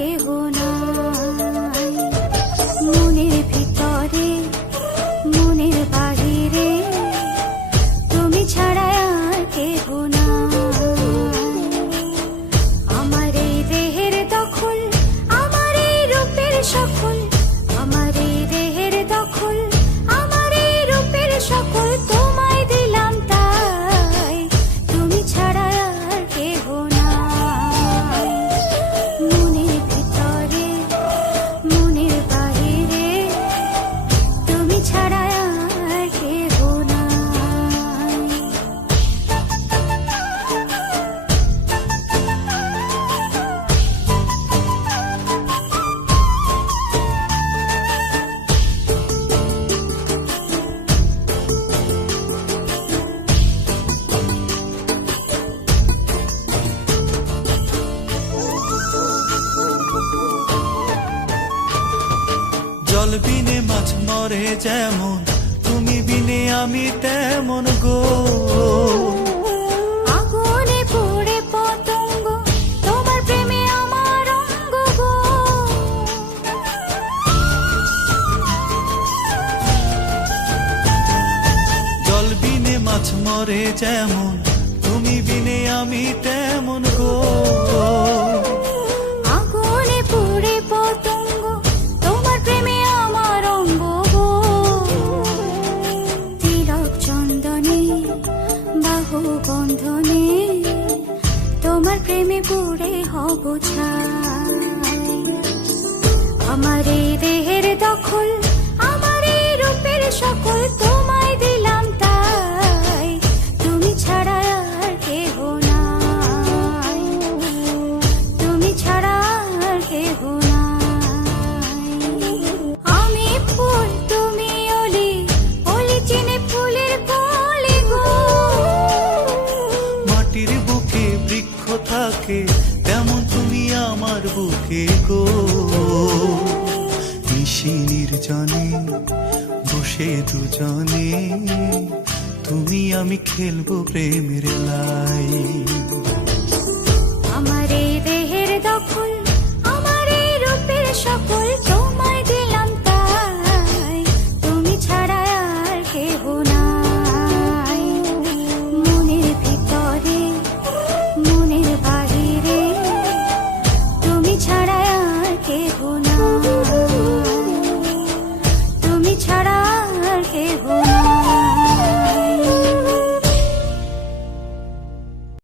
কেহ নাই। মনের ভিতরে মনের বাহিরে তুমি ছাড়া আর কেহ নাই। আমার এই দেহের দখল, আমার এই রূপের সকল, আমার এই দেহের দখল, আমার এই রূপের সকল তোমায় দিলাম তাই, তুমি ছাড়া আর কেহ নাই। মনের ভিতরে মনের বাহিরে তুমি ছাড়া আর কেহ নাই। জল বিনে মাছ মরে যেমন, তুমি বিনে আমি তেমন গো। আগুনে পুড়ে পতঙ্গ, তোমার প্রেমে আমার অঙ্গ গো। জল বিনে মাছ মরে যেমন, তুমি বিনে আমি তেমন গো। আগুনে পুড়ে পতঙ্গ, তোমার প্রেমে আমার অঙ্গ গো। তিলক চন্দনে বাহু বন্ধনে তোমার প্রেমে পুড়ে হব ছাই। আমার এই দেহের দখল, আমার এই রূপের সকল তোমায় দিলাম তাই, তুমি ছাড়া আর কেহ নাই, তুমি ছাড়া আর কেহ নাই। আমি ফুল তুমি অলি, অলি চিনে ফুলের কলি গো। মাটির বুকে বৃক্ষ থাকে, তেমন তুমি আমার বুকে গো। নিশি নির্জনে বসে দুজনে, তুমি আমি খেলবো প্রেমের লাই। আমার এই দেহের দখল, আমার এই রূপের সকল তোমায় দিলাম তাই, তুমি ছাড়া আর কেহ নাই। মনের ভিতরে মনের বাহিরে তুমি ছাড়া আর কেহ নাই, তুমি ছাড়া